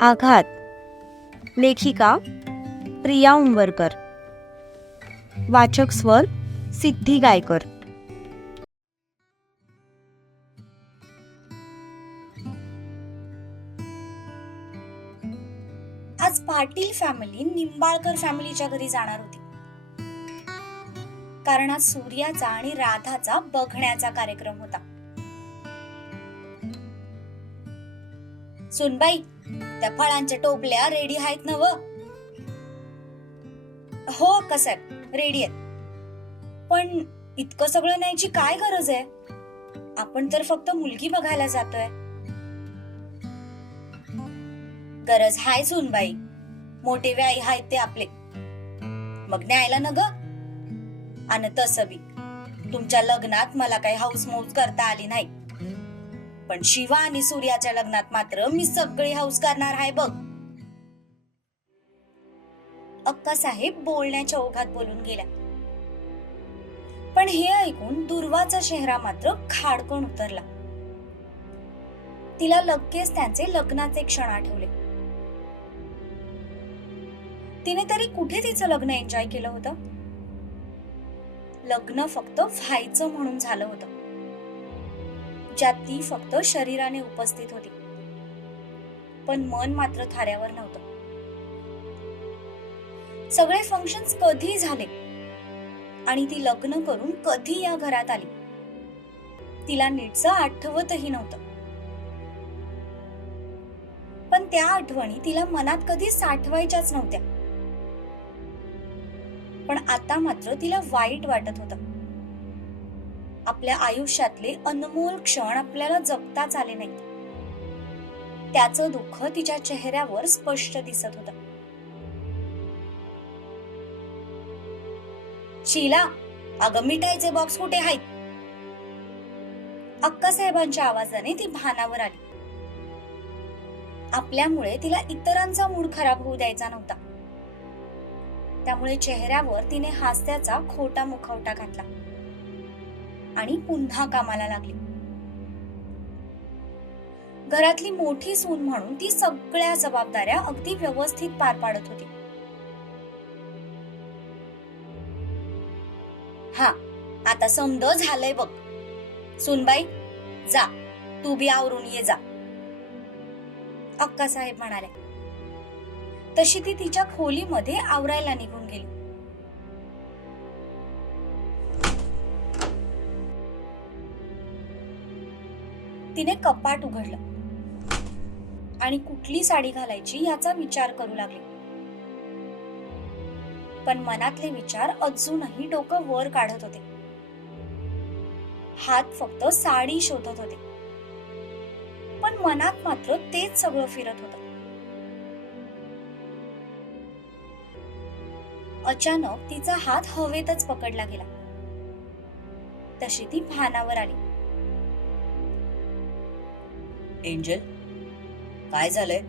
आघात. लेखिका प्रिया उंबरकर. वाचक स्वर सिद्धी गायकर. आज पाटील फॅमिली निंबाळकर फॅमिलीच्या घरी जाणार होती. कारण आज सूर्याचा आणि राधाचा बघण्याचा कार्यक्रम होता. सुनबाई त्या फळांच्या टोपल्या रेडी आहेत ना व हो साहेब रेडी आहेत. पण इतकं सगळं न्यायची काय गरज आहे? आपण तर फक्त मुलगी बघायला जातोय. गरज हाय सुनबाई. मोठे व्याई हाय ते आपले. मग न्यायला न ग आणि तसं बी. तुमच्या लग्नात मला काही हाऊस मौज करता आली नाही. पण शिवा आणि सूर्याच्या लग्नात मात्र मी सगळी हाऊस करणार आहे बघ. अक्का साहेब बोलण्याच्या ओघात बोलून गेल्या. पण हे ऐकून दुर्वाचा चेहरा मात्र खाडकन उतरला. तिला लगेच त्यांचे लग्नाचे क्षण आठवले. तिने तरी कुठे तिचं लग्न एन्जॉय केलं होतं? लग्न फक्त व्हायचं म्हणून झालं होतं. ज्यात ती फक्त शरीराने उपस्थित होती. पण मन मात्र थाऱ्यावर नव्हतं. सगळे फंक्शन्स कधी झाले. आणि ती लग्न करून कधी या घरात आली. तिला नीटचं आठवतही नव्हतं. पण त्या आठवणी तिला मनात कधी साठवायच्याच नव्हत्या. पण आता मात्र तिला वाईट वाटत होतं. आपल्या आयुष्यातले अनमोल क्षण आपल्याला जपताच आले नाहीत. त्याचं दुःख तिच्या चेहऱ्यावर स्पष्ट दिसत होत. शीला अगं मिठाईचे बॉक्स कुठे आहेत? अक्का साहेबांच्या आवाजाने ती भानावर आली. आपल्यामुळे तिला इतरांचा मूड खराब होऊ द्यायचा नव्हता. त्यामुळे चेहऱ्यावर तिने हास्याचा खोटा मुखवटा घातला. आणि पुन्हा कामाला लागली. घरातली मोठी सून म्हणून ती सगळ्या जबाबदाऱ्या अगदी व्यवस्थित पार पाडत होती. हा आता समज झालंय बघ. सुनबाई जा तू बी आवरून ये जा. अक्का साहेब म्हणाले. तशी ती तिच्या खोलीमध्ये आवरायला निघून गेली. तिने कपाट उघडलं. आणि कुठली साडी घालायची याचा विचार करू लागली. पण मनातले विचार अजूनही डोकं वर काढत होते. हात फक्त साडी शोधत होते. पण मनात मात्र तेच सगळं फिरत होतं. अचानक तिचा हात हवेतच पकडला गेला. तशी ती भानावर आली. एंजल? काय झालंय?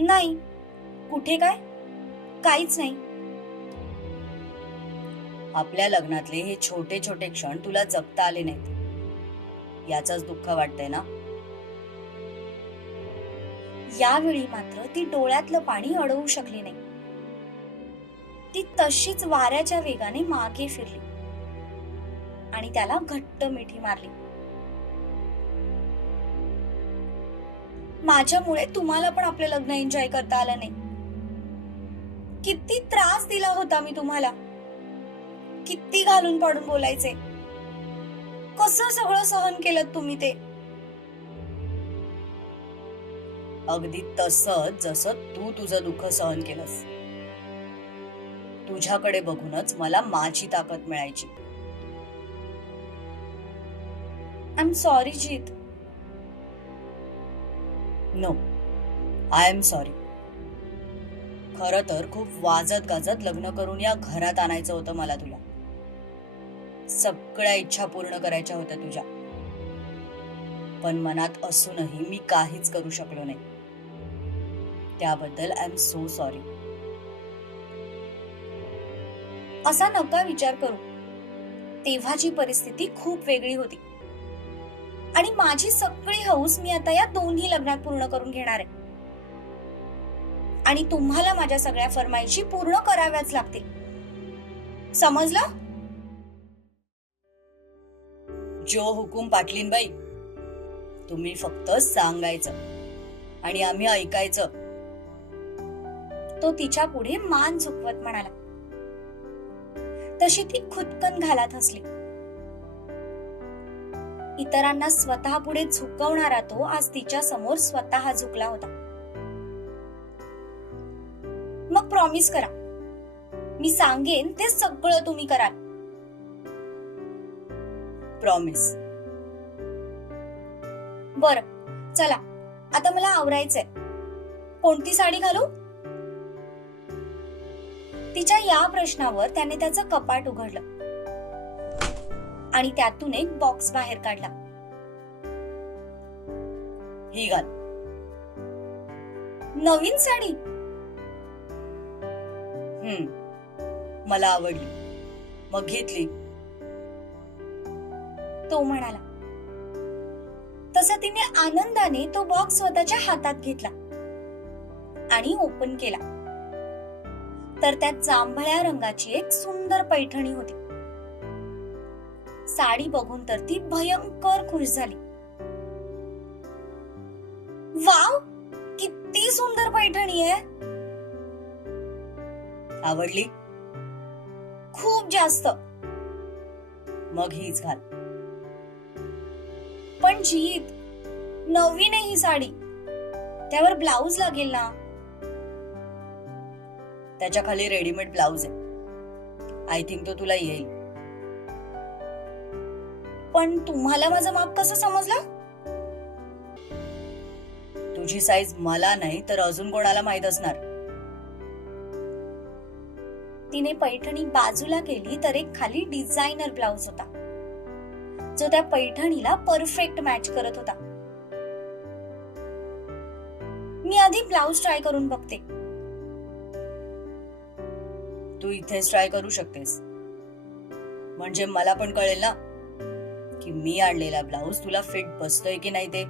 नाही. कुठे काय? काहीच नाही. आपल्या लग्नातले हे छोटे छोटे क्षण तुला जगता आले नाहीत. याचंच दुःख वाटतंय ना? यावेळी मात्र ती डोळ्यातलं पाणी अडवू शकली नाही. ती तशीच वाऱ्याच्या वेगाने मागे फिरली. आणि त्याला घट्ट मिठी मारली. माझ्यामुळे तुम्हाला पण आपले लग्न एन्जॉय करता आलं नाही. किती त्रास दिला होता मी तुम्हाला. किती घालून पाडून बोलायचे. कसं सगळं सहन केलं तुम्ही ते? अगदी तसंच जसं तू तुझं दुःख सहन केलंस. तुझ्याकडे बघूनच मला माझी ताकद मिळायची. I am sorry Jeet. No I am sorry खर तर खूप वाजत गाजत लग्न करून या घरात आणायचं होतं मला तुला. सगळ्या इच्छा पूर्ण करायच्या होत्या तुझ्या. पण मनात असूनही मी काहीच करू शकलो नाही. त्याबद्दल आय एम सो सॉरी असा नका विचार करू. तेव्हाची परिस्थिती खूप वेगळी होती. आणि माझी सगळी हौस मी आता या दोन्ही लग्नात पूर्ण करून घेणार आहे. आणि तुम्हाला माझ्या सगळ्या फरमाईशी पूर्ण कराव्याच लागतील. समजलं? जो हुकूम पाटलीनबाई तुम्ही फक्त सांगायचं आणि आम्ही ऐकायचं. तो तिच्या पुढे मान झुकवत म्हणाला. तशी ती खुदकन घालत हसली. इतरांना स्वतः पुढे झुकवणारा तो आज तिच्या समोर स्वतः झुकला होता. मग प्रॉमिस करा. मी सांगेन ते सगळं तुम्ही कराल. प्रॉमिस बर चला. आता मला आवरायचंय. कोणती साडी घालू? तिच्या या प्रश्नावर त्याने त्याचं कपाट उघडलं. आणि त्यातून एक बॉक्स बाहेर काढला. ही घाल. नवीन साडी. हम्म. मला आवडली. मग घेतली. तो म्हणाला. तसं तिने आनंदाने तो बॉक्स स्वतःच्या हातात घेतला आणि ओपन केला. तर त्यात जांभळ्या रंगाची एक सुंदर पैठणी होती. साडी बघून तर ती भयंकर खुश झाली. वाव किती सुंदर पैठणी आहे. आवडली? खूप जास्त. मग हीच घाल. पण जीत नवीन आहे ही साडी. त्यावर ब्लाऊज लागेल ना. त्याच्याखाली रेडीमेड ब्लाऊज आहे. आय थिंक तो तुला येईल. पण तुम्हाला माझं माप कसं समजलं? तुझी साईज मला नाही तर अजून कोणाला माहीत असणार? तिने पैठणी बाजूला केली तर एक खाली डिझायनर ब्लाउज होता. जो त्या पैठणीला परफेक्ट मॅच करत होता. मी आधी ब्लाउज ट्राय करून बघते. तू इथेच ट्राय करू शकतेस. म्हणजे मला पण कळेल ना? की मी आणलेला ब्लाऊज तुला फिट बसतोय की नाही ते?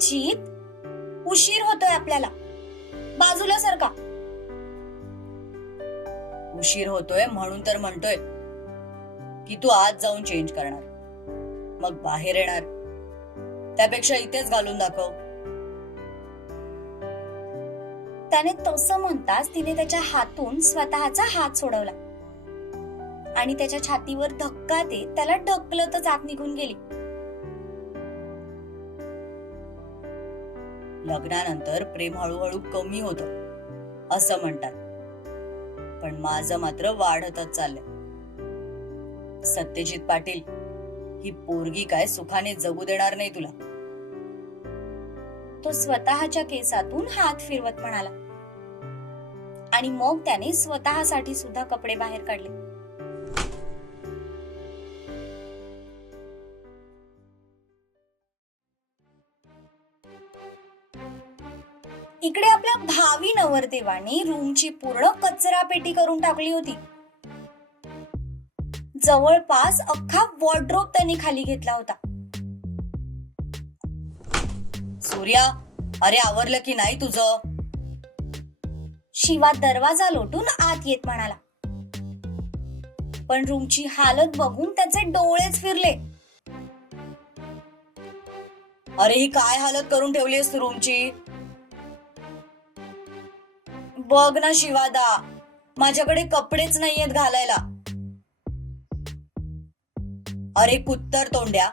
जीत उशीर होतोय आपल्याला बाजूला सरका उशीर होतोय म्हणून तर म्हणतोय की तू आज जाऊन चेंज करणार मग बाहेर येणार. त्यापेक्षा इथेच घालून दाखव. त्याने तसं म्हणताच तिने त्याच्या हातून स्वतःचा हात सोडवला. आणि त्याच्या छातीवर धक्का देत त्याला ढकलतच आत निघून गेली. लग्नानंतर प्रेम हळूहळू कमी होत असं म्हणतात. पण माझं मात्र वाढतच चाललंय. सत्यजित पाटील ही पोरगी काय सुखाने जगू देणार नाही तुला. तो स्वतःच्या केसातून हात फिरवत म्हणाला. आणि मग त्याने स्वतःसाठी सुद्धा कपडे बाहेर काढले. इकडे आपल्या भावी नवरदेवाने रूमची पूर्ण कचरा पेटी करून टाकली होती. जवळपास अख्खा वॉर्ड्रोप त्यांनी खाली घेतला होता. सूर्या अरे आवरलं की नाही तुझं? शिवा दरवाजा लोटून आत येत म्हणाला. पण रूमची हालत बघून त्याचे डोळेच फिरले. अरे ही काय हालत करून ठेवली तू रूमची? बघ ना शिवादा. माझ्याकडे कपडेच नाहीयेत घालायला. अरे कुत्तर तोंड्या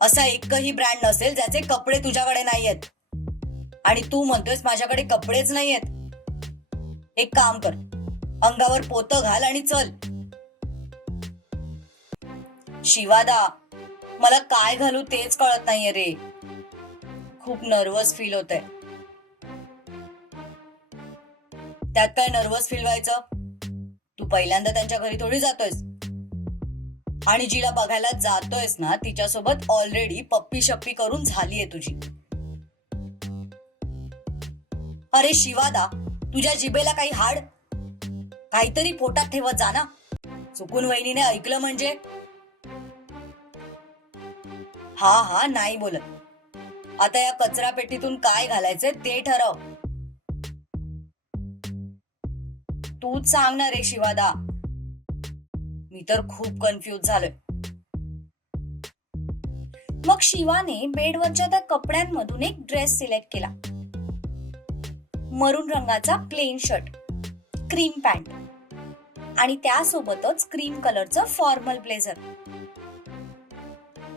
असा एकही ब्रँड नसेल ज्याचे कपडे तुझ्याकडे नाहीयेत. आणि तू म्हणतोयस माझ्याकडे कपडेच नाहीयेत. एक काम कर अंगावर पोत घाल आणि चल. शिवादा मला काय घालू तेच कळत नाहीये रे. खूप नर्वस फील होत आहे त्यात काय नर्वस फील व्हायचं? तू पहिल्यांदा त्यांच्या घरी थोडी जातोयस. आणि जिला बघायला जातोयस ना तिच्यासोबत ऑलरेडी पप्पी शप्पी करून झालीये तुझी. अरे शिवादा तुझ्या जिबेला काही हाड? काहीतरी पोटात ठेवत जा ना. चुकून वहिनीने ऐकलं म्हणजे? हा हा नाही बोलत. आता या कचरा पेटीतून काय घालायचंय ते ठरव. तूच सांग ना रे शिवादा. मी तर खूप कन्फ्युज झालोय. मग शिवाने बेडवरच्या त्या कपड्यांमधून एक ड्रेस सिलेक्ट केला. मरून रंगाचा प्लेन शर्ट क्रीम पॅन्ट आणि त्यासोबतच क्रीम कलरचं फॉर्मल ब्लेझर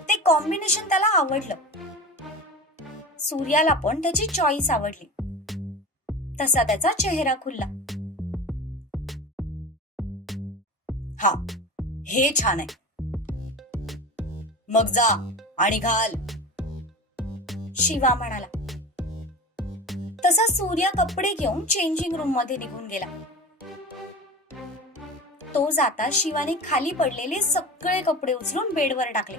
ते कॉम्बिनेशन त्याला आवडलं. सूर्याला पण त्याची चॉईस आवडली. तसा त्याचा चेहरा खुलला. हा हे छान आहे. मग जा आणि घाल. शिवा म्हणाला. तसा सूर्य कपडे घेऊन चेंजिंग रूममध्ये निघून गेला. तो जाता शिवाने खाली पडलेले सगळे कपडे उचलून बेडवर टाकले.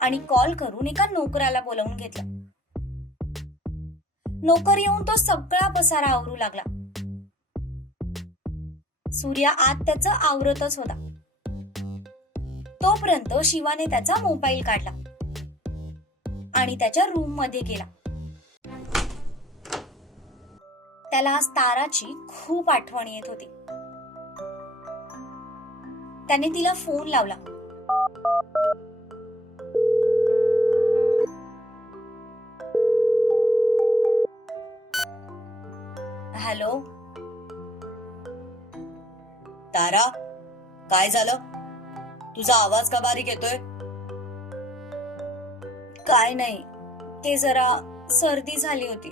आणि कॉल करून एका नोकराला बोलावून घेतला. नोकर येऊन तो सगळा पसारा आवरू लागला. सूर्य आत त्याचं आवरतच होता. तोपर्यंत शिवाने त्याचा मोबाईल काढला. आणि त्याच्या रूममध्ये गेला. त्याला आज ताराची खूप आठवण येत होती. त्याने तिला फोन लावला. हॅलो? तारा काय झालं? तुझा आवाज का बारीक येतोय? काय नाही ते जरा सर्दी झाली होती.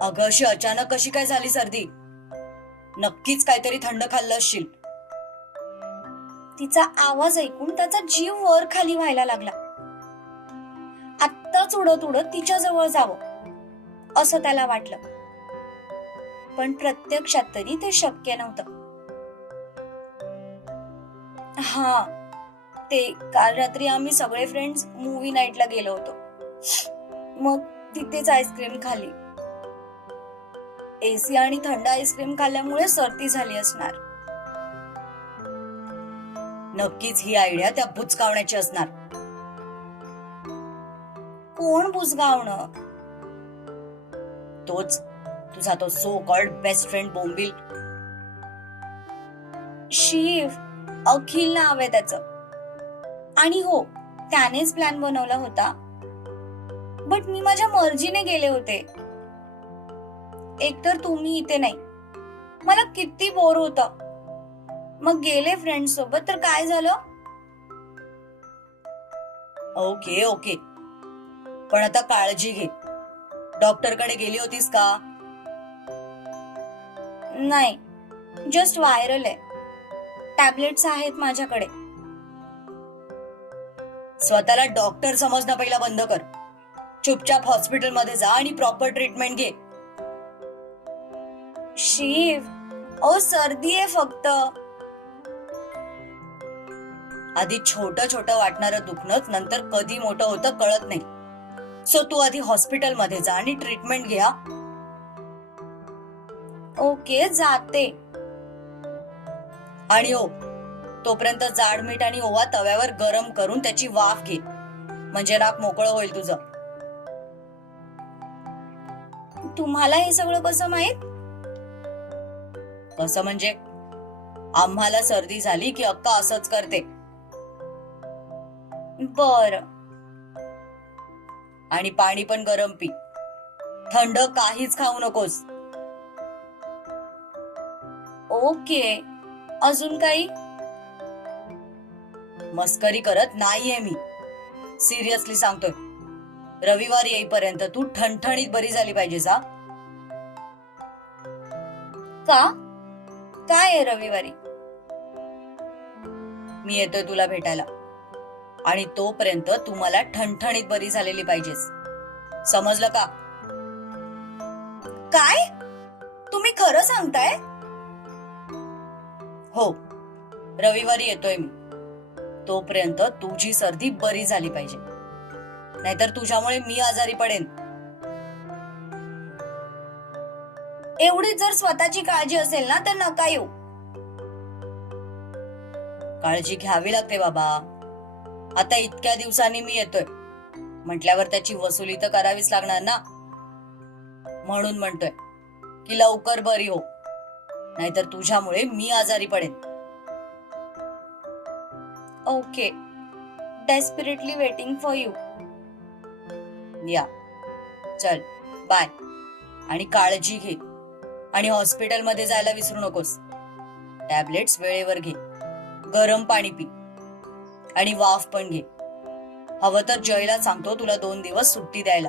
अगं अशी अचानक कशी काय झाली सर्दी? नक्कीच काहीतरी थंड खाल्लं असशील. तिचा आवाज ऐकून त्याचा जीव वर खाली व्हायला लागला. आत्ताच उडत उडत तिच्या जवळ जावं असं त्याला वाटलं. पण प्रत्यक्षात तरी ते शक्य नव्हतं. हा ते काल रात्री आम्ही सगळे फ्रेंड्स मूवी नाईटला गेलो होतो. मग तिथेच आईस्क्रीम खाली. एसी आणि थंड आईस्क्रीम खाल्ल्यामुळे सर्दी झाली असणार. नक्कीच ही आयडिया त्या बुचकावण्याची असणार. कोण बुजगावणं तोच तुझा तो सो कॉल्ड बेस्ट फ्रेंड बोंबील. शिव अखिल नाव आहे त्याचं. आणि हो त्यानेच प्लॅन बनवला होता. बट मी माझ्या मर्जीने गेले होते. एकतर तुम्ही इथे नाही. मला किती बोर होत. मग गेले फ्रेंड सोबत तर काय झालं? ओके ओके पण आता काळजी घे. डॉक्टरकडे गेली होतीस का? नाही. जस्ट व्हायरल आहे. टॅबलेट्स आहेत माझ्याकडे. स्वतःला डॉक्टर समजणं पहिला बंद कर. चुपचाप हॉस्पिटलमध्ये जा आणि प्रॉपर ट्रीटमेंट घे. शिव ओ सर्दी आहे फक्त. आधी छोट छोट वाटणारं दुखणंच नंतर कधी मोठं होतं कळत नाही. सो तू आधी हॉस्पिटलमध्ये जा आणि ट्रीटमेंट घ्या. ओके जाते. आणि ओ तोपर्यंत जाड मीठ आणि ओवा तव्यावर गरम करून त्याची वाफ घे. म्हणजे नाक मोकळं होईल तुझं. तुम्हाला हे सगळं कसं माहीत? कसं म्हणजे? आम्हाला सर्दी झाली की अक्का असंच करते. बर. आणि पाणी पण गरम पी. थंड काहीच खाऊ नकोस. ओके. अजून काही? मस्करी करत नाहीये मी. सिरियसली सांगतोय. रविवार येईपर्यंत तू ठणठणीत बरी झाली पाहिजेस हा. का? काय आहे रविवारी? मी येतोय तुला भेटायला. आणि तोपर्यंत तू मला ठणठणीत बरी झालेली पाहिजेस. समजलं का? काय? तुम्ही खरं सांगताय? हो. रविवारी येतोय मी. तोपर्यंत तुझी सर्दी बरी झाली पाहिजे. नाहीतर तुझ्यामुळे मी आजारी पडेन. एवढी जर स्वतःची काळजी असेल ना तर नका येऊ. काळजी घ्यावी लागते बाबा. आता इतक्या दिवसांनी मी येतोय. म्हटल्यावर त्याची वसुली तर करावीच लागणार ना? म्हणून म्हणतोय की लवकर बरी हो. नाहीतर तुझ्यामुळे मी आजारी पडेन. Okay desperately waiting for you या. चल. बाय आणि काळजी घे. आणि हॉस्पिटलमध्ये जायला विसरू नकोस. टॅबलेट्स वेळेवर घे. गरम पाणी पी. आणि वाफ पण घे. हवं तर जयला सांगतो तुला दोन दिवस सुट्टी द्यायला.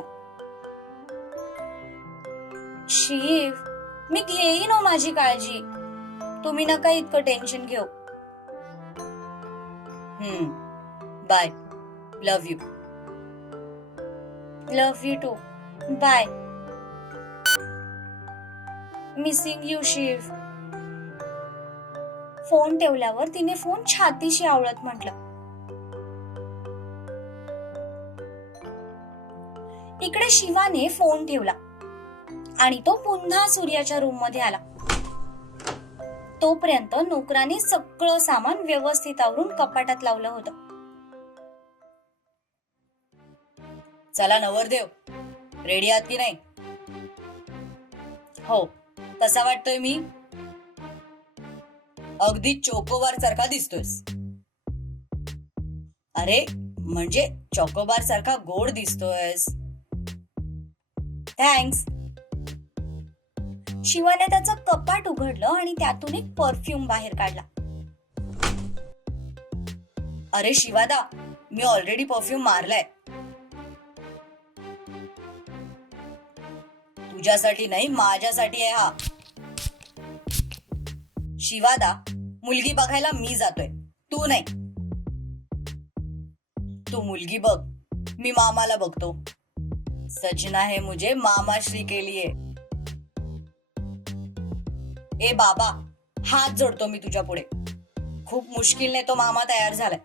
शिव मी घेईन हो माझी काळजी. तुम्ही नका इतकं टेन्शन घेऊ. हम्म. Bye love you love you too bye missing you Shiv phone ठेवल्यावर तिने फोन छातीशी आवळत म्हटलं. इकडे शिवाने फोन ठेवला. आणि तो पुन्हा सूर्याच्या रूममध्ये आला. तोपर्यंत नोकराने सगळं सामान व्यवस्थित आवरून कपाटात लावलं होतं. चला नवरदेव रेडी आहात की नाही? हो तसा वाटतोय मी. अगदी चोकोबार सारखा दिसतोयस. अरे म्हणजे चोकोबार सारखा गोड दिसतोयस. थँक्स शिवाने त्याचं कपाट उघडलं आणि त्यातून एक परफ्यूम बाहेर काढला. अरे शिवादा मी ऑलरेडी परफ्यूम मारलाय. तुझ्यासाठी नाही माझ्यासाठी आहे हा. शिवादा मुलगी बघायला मी जातोय. तू नाही. तू मुलगी बघ. मी मामाला बघतो. सजना है मुझे मामा श्री के लिए. ए बाबा हात जोडतो मी तुझ्या पुढे. खूप मुश्किलने तो मामा तयार झालाय.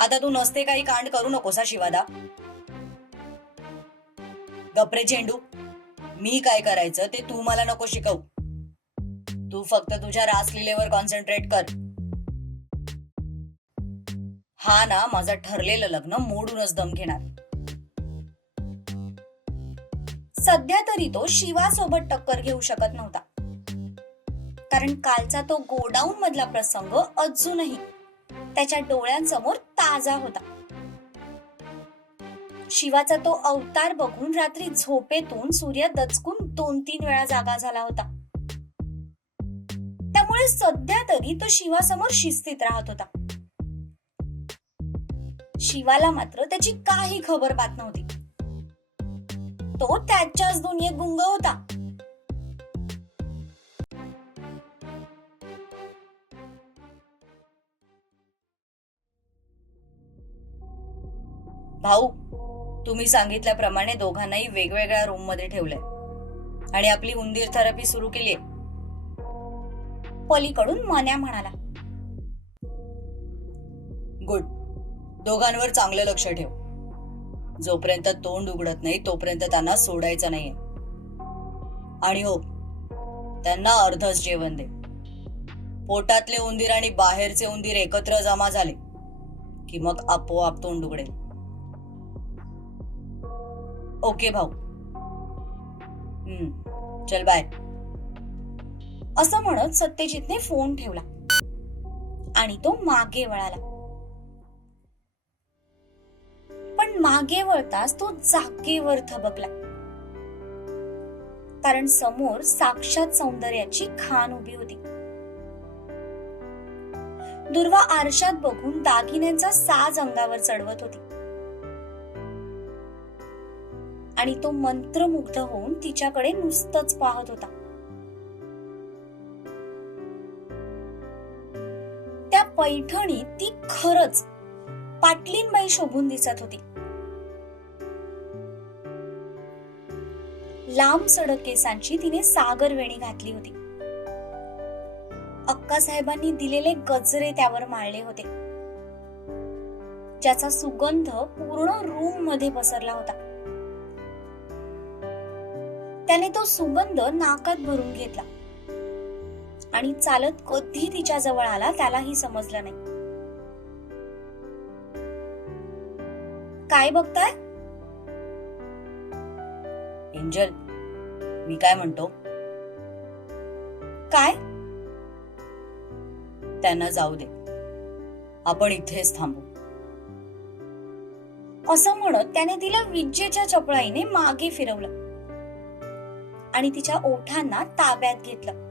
आता तू नसते काही कांड करू नकोस हा शिवादा. गपरे झेंडू मी काय करायचं ते तू मला नको शिकवू. तू फक्त तुझ्या रासलीलेवर कॉन्सन्ट्रेट कर. हा ना माझं ठरलेलं लग्न मोडूनच दम घेणार. सध्या तरी तो शिवासोबत टक्कर घेऊ शकत नव्हता. कारण कालचा तो गोडाऊन मधला प्रसंग अजूनही त्याच्या डोळ्यांसमोर ताजा होता. शिवाचा तो अवतार बघून रात्री झोपेतून सूर्य दचकून दोन तीन वेळा जागा झाला होता. त्यामुळे सध्या तरी तो शिवासमोर शिस्तीत राहत होता. शिवाला मात्र त्याची काही खबर पाहत नव्हती. तो त्याच्याच दुनियेत गुंग होता. भाऊ तुम्ही सांगितल्याप्रमाणे दोघांनाही वेगवेगळ्या रूममध्ये ठेवलंय. आणि आपली उंदीर थेरपी सुरू केली पलीकडून मान्या म्हणाला. गुड दोघांवर चांगलं लक्ष ठेव. जोपर्यंत तोंड उघडत नाही तोपर्यंत त्यांना सोडायचं नाहीये. आणि हो त्यांना अर्धच जेवण दे. पोटातले उंदीर आणि बाहेरचे उंदीर एकत्र जमा झाले की मग आपोआप तोंड उघडेल. ओके भाऊ. हम्म चल बाय. असं म्हणत सत्यजितने फोन ठेवला. आणि तो मागे वळाला. पण मागे वळताच तो जागेवर थबकला. कारण समोर साक्षात सौंदर्याची खान उभी होती. दुर्वा आरशात बघून दागिन्यांचा साज अंगावर चढवत होती. आणि तो मंत्रमुग्ध होऊन तिच्याकडे नुसतंच पाहत होता. त्या पैठणीत ती खरच पाटलींबाई शोभून दिसत होती. लांब सडक केसांची तिने सागर वेणी घातली होती. अक्का साहेबांनी दिलेले गजरे त्यावर माळले होते. ज्याचा सुगंध पूर्ण रूममध्ये पसरला होता. त्याने तो सुगंध नाकात भरून घेतला. आणि चालत कधी तिच्या जवळ आला त्यालाही समजलं नाही. काय बघताय? एंजल मी काय म्हणतो? काय? त्यांना जाऊ दे. आपण इथेच थांबू. असं म्हणत त्याने तिला विजेच्या चपळाईने मागे फिरवलं. आणि तिच्या ओठांना ताब्यात घेतलं.